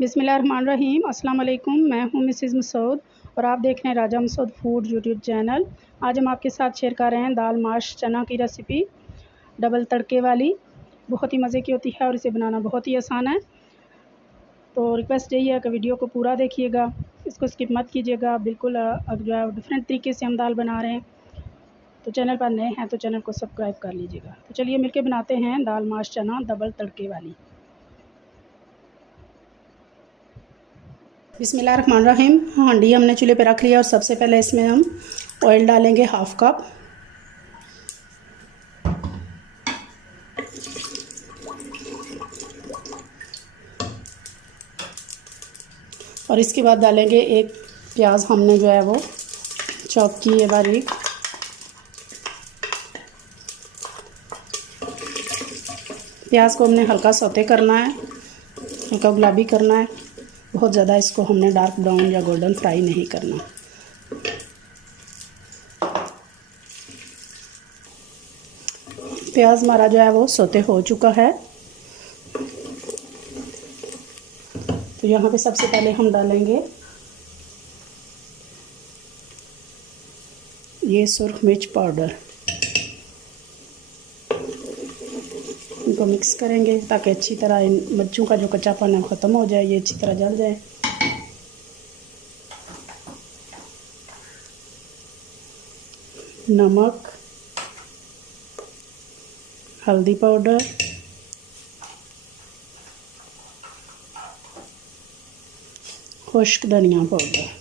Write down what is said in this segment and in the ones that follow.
बिस्मिल्लाहिर्रहमानिर्रहीम। अस्सलाम वालेकुम। मैं हूं मिसेज़ मसूद और आप देख रहे हैं राजा मसूद फूड यूट्यूब चैनल। आज हम आपके साथ शेयर कर रहे हैं दाल माश चना की रेसिपी, डबल तड़के वाली। बहुत ही मज़े की होती है और इसे बनाना बहुत ही आसान है। तो रिक्वेस्ट यही है कि वीडियो को पूरा देखिएगा, इसको स्किप मत कीजिएगा। बिल्कुल जो है डिफरेंट तरीके से हम दाल बना रहे हैं। तो चैनल पर नए हैं तो चैनल को सब्सक्राइब कर लीजिएगा। तो चलिए मिलके बनाते हैं दाल माश चना डबल तड़के वाली। बिस्मिल्लाहिर्रहमानिर्रहीम। हांडी हमने चूल्हे पे रख लिया और सबसे पहले इसमें हम ऑयल डालेंगे 1/2 कप। और इसके बाद डालेंगे एक प्याज, हमने जो है वो चॉप की है बारीक। प्याज को हमने हल्का सौते करना है, हल्का गुलाबी करना है। बहुत ज़्यादा इसको हमने डार्क ब्राउन या गोल्डन फ्राई नहीं करना। प्याज हमारा जो है वो सौते हो चुका है। तो यहाँ पे सबसे पहले हम डालेंगे ये सुर्ख मिर्च पाउडर। इनको मिक्स करेंगे ताकि अच्छी तरह इन मिर्चों का जो कच्चापन है ख़त्म हो जाए, ये अच्छी तरह जल जाए। नमक, हल्दी पाउडर, खुश्क धनिया पाउडर।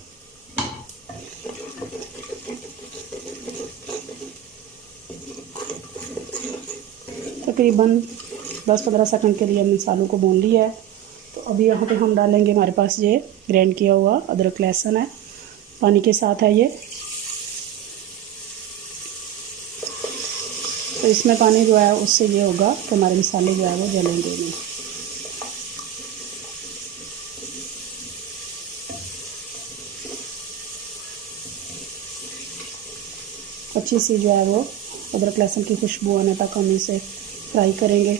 तकरीबन 10-15 सेकंड के लिए मसालों को भून लिया है। तो अभी यहाँ पे हम डालेंगे, हमारे पास ये ग्राइंड किया हुआ अदरक लहसुन है, पानी के साथ है ये। तो इसमें पानी जो है उससे ये होगा कि हमारे मसाले जो है वो जलेंगे नहीं। अच्छी सी जो है वो अदरक लहसुन की खुशबू आने तक हम इसे फ्राई करेंगे।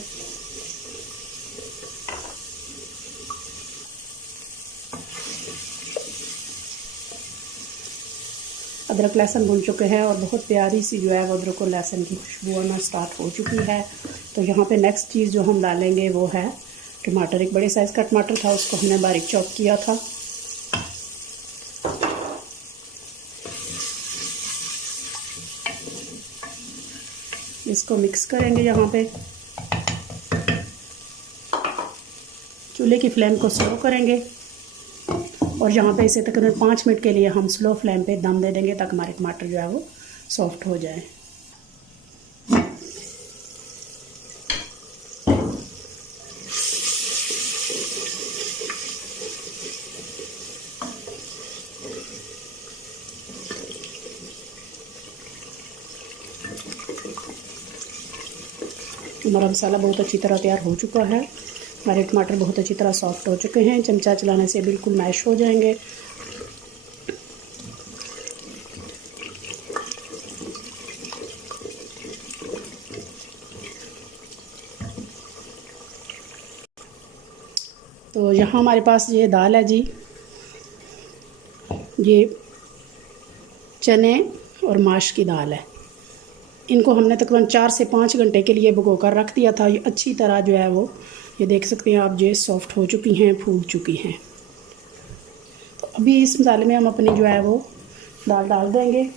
अदरक लहसुन भून चुके हैं और बहुत प्यारी सी जो है वो अदरक और लहसुन की खुशबू आना स्टार्ट हो चुकी है। तो यहाँ पे नेक्स्ट चीज़ जो हम डालेंगे वो है टमाटर। एक बड़े साइज़ का टमाटर था, उसको हमने बारीक चॉप किया था। इसको मिक्स करेंगे यहाँ पे। चूल्हे की फ्लेम को स्लो करेंगे और यहाँ पे इसे तकरीबन 5 मिनट के लिए हम स्लो फ्लेम पे दम दे देंगे ताकि हमारे टमाटर जो है वो सॉफ्ट हो जाए। हमारा मसाला बहुत अच्छी तरह तैयार हो चुका है। हमारे टमाटर बहुत अच्छी तरह सॉफ्ट हो चुके हैं। चमचा चलाने से बिल्कुल मैश हो जाएंगे। तो यहाँ हमारे पास ये दाल है जी, ये चने और माश की दाल है। इनको हमने तकरीबन 4 से 5 घंटे के लिए भिगो कर रख दिया था। ये अच्छी तरह जो है वो, ये देख सकते हैं आप, ये सॉफ्ट हो चुकी हैं, फूल चुकी हैं। तो अभी इस मसाले में हम अपनी जो है वो दाल डाल देंगे।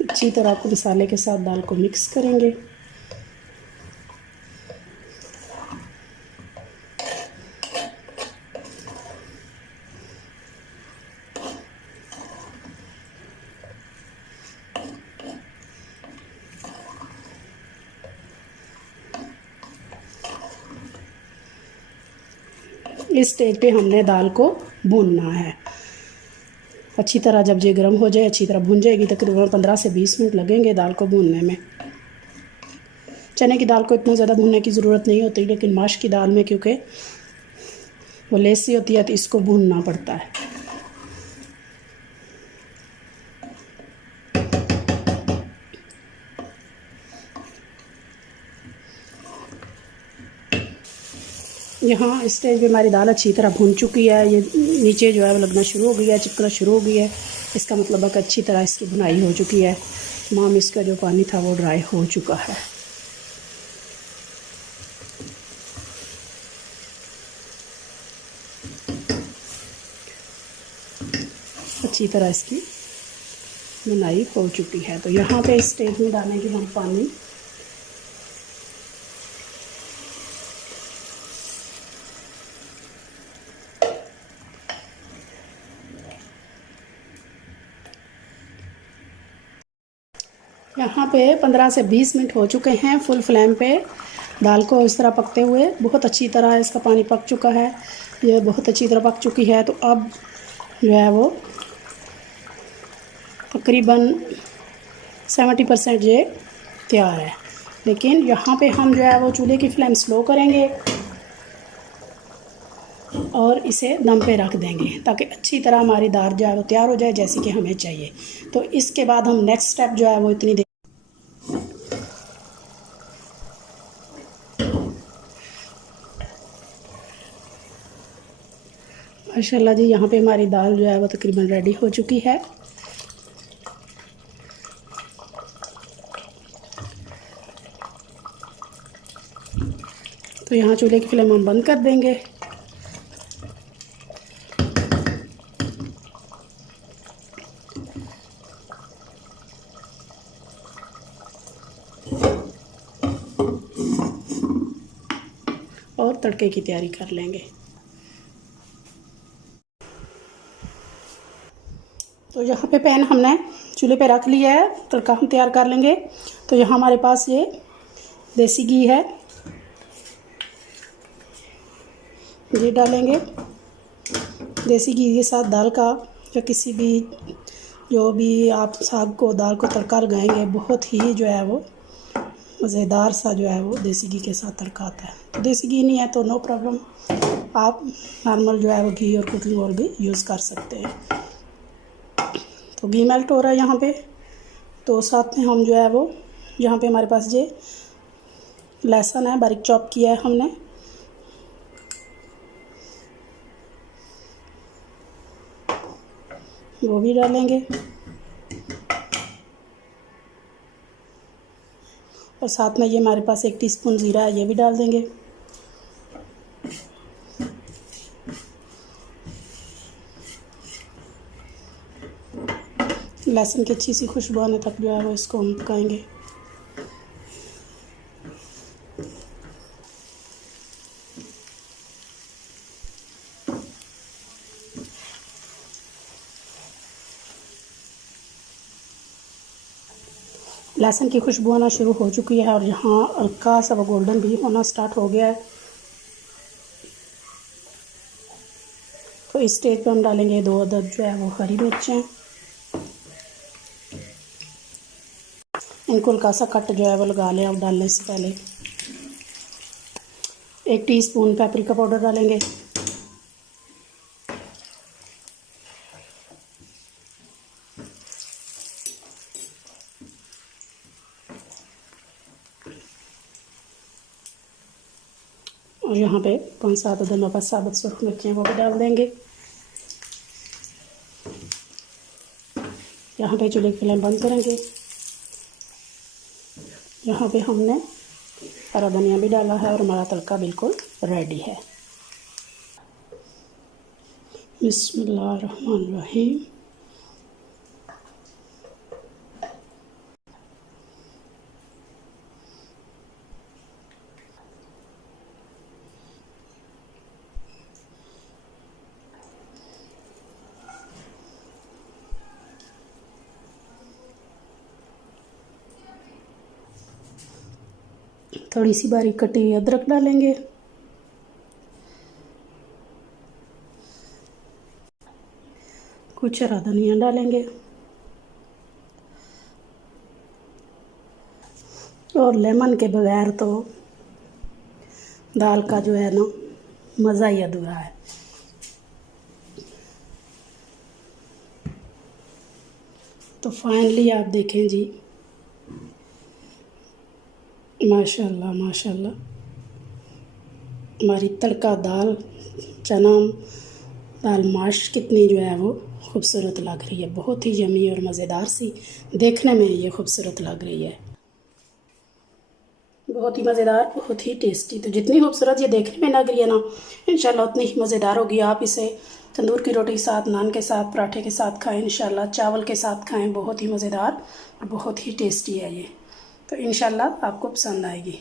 अच्छी तरह को मसाले के साथ दाल को मिक्स करेंगे। इस स्टेज पे हमने दाल को भूनना है अच्छी तरह। जब ये गर्म हो जाए, अच्छी तरह भून जाएगी, तकरीबन 15 से 20 मिनट लगेंगे दाल को भूनने में। चने की दाल को इतना ज़्यादा भूनने की ज़रूरत नहीं होती, लेकिन माश की दाल में क्योंकि वो लेसी होती है तो इसको भूनना पड़ता है। यहाँ इस स्टेज पे हमारी दाल अच्छी तरह भून चुकी है। ये नीचे जो है वो लगना शुरू हो गई है, चिपकना शुरू हो गई है। इसका मतलब है कि अच्छी तरह इसकी भुनाई हो चुकी है। तमाम इसका जो पानी था वो ड्राई हो चुका है। अच्छी तरह इसकी भुनाई हो चुकी है। तो यहाँ पे इस स्टेज में डालेंगे हम पानी। यहाँ पे 15 से 20 मिनट हो चुके हैं फुल फ्लेम पे दाल को इस तरह पकते हुए। बहुत अच्छी तरह इसका पानी पक चुका है, ये बहुत अच्छी तरह पक चुकी है। तो अब जो है वो तकरीबन 70% ये तैयार है। लेकिन यहाँ पे हम जो है वो चूल्हे की फ्लेम स्लो करेंगे और इसे दम पे रख देंगे ताकि अच्छी तरह हमारी दाल जो है वो तैयार हो जाए जैसे कि हमें चाहिए। तो इसके बाद हम नेक्स्ट स्टेप जो है वो इतनी देर माशाल्लाह जी, यहाँ पे हमारी दाल जो है वो तकरीबन रेडी हो चुकी है। तो यहाँ चूल्हे की फ्लेम हम बंद कर देंगे। और तड़के की तैयारी कर लेंगे। तो यहाँ पे पैन हमने चूल्हे पे रख लिया है, तड़का हम तैयार कर लेंगे। तो यहाँ हमारे पास ये देसी घी है, ये डालेंगे। देसी घी के साथ दाल का या किसी भी जो भी आप साग को दाल को तड़का लगाएंगे, बहुत ही जो है वो मज़ेदार सा जो है वो देसी घी के साथ तड़का आता है। तो देसी घी नहीं है तो नो प्रॉब्लम, आप नॉर्मल जो है वो घी और कुकिंग ऑयल भी यूज़ कर सकते हैं। तो घी मेल्ट हो रहा है यहाँ पे। तो साथ में हम जो है वो यहाँ पे हमारे पास ये लहसुन है, बारीक चॉप किया है हमने। वो भी डालेंगे और साथ में ये हमारे पास 1 टीस्पून ज़ीरा है, ये भी डाल देंगे। लहसुन की अच्छी सी खुशबू आने तक जो है वो इसको हम पकाएंगे। लहसुन की खुशबू आना शुरू हो चुकी है और यहाँ हल्का सा गोल्डन भी होना स्टार्ट हो गया है। तो इस स्टेज पे हम डालेंगे 2 अदद जो है वो हरी मिर्चें। इनको हल्का सा कट जो है वो लगा लें अब डालने से पहले। 1 टीस्पून पेपरिका पाउडर डालेंगे। और यहाँ पे 5-7 अदद हमारे पास साबुत सुर्ख मिर्चें वो भी डाल देंगे। यहाँ पे चूल्हे की फ्लेम बंद करेंगे। यहाँ पे हमने हरा धनिया भी डाला है और हमारा तड़का बिल्कुल रेडी है। बिस्मिल्लाहिर्रहमानिर्रहीम। थोड़ी सी बारीक कटी हुई अदरक डालेंगे। कुछ हरा धनिया डालेंगे और लेमन के बगैर तो दाल का जो है ना मज़ा ही अधूरा है। तो फाइनली आप देखें जी, माशाल्लाह माशाल्लाह हमारी तड़का दाल चना दाल माश कितनी जो है वो खूबसूरत लग रही है। बहुत ही यमी और मज़ेदार सी देखने में ये खूबसूरत लग रही है, बहुत ही मज़ेदार, बहुत ही टेस्टी। तो जितनी खूबसूरत ये देखने में लग रही है ना, इंशाल्लाह उतनी ही मज़ेदार होगी। आप इसे तंदूर की रोटी के साथ, नान के साथ, पराठे के साथ खाएं, इंशाल्लाह चावल के साथ खाएं। बहुत ही मज़ेदार और बहुत ही टेस्टी है ये। तो इंशाल्लाह आपको पसंद आएगी।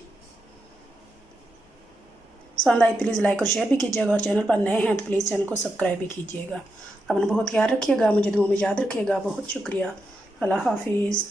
पसंद आई प्लीज़ लाइक और शेयर भी कीजिएगा, और चैनल पर नए हैं तो प्लीज़ चैनल को सब्सक्राइब भी कीजिएगा। अपना बहुत ख्याल रखिएगा, मुझे दुआ में याद रखिएगा। बहुत शुक्रिया। अल्लाह हाफिज़।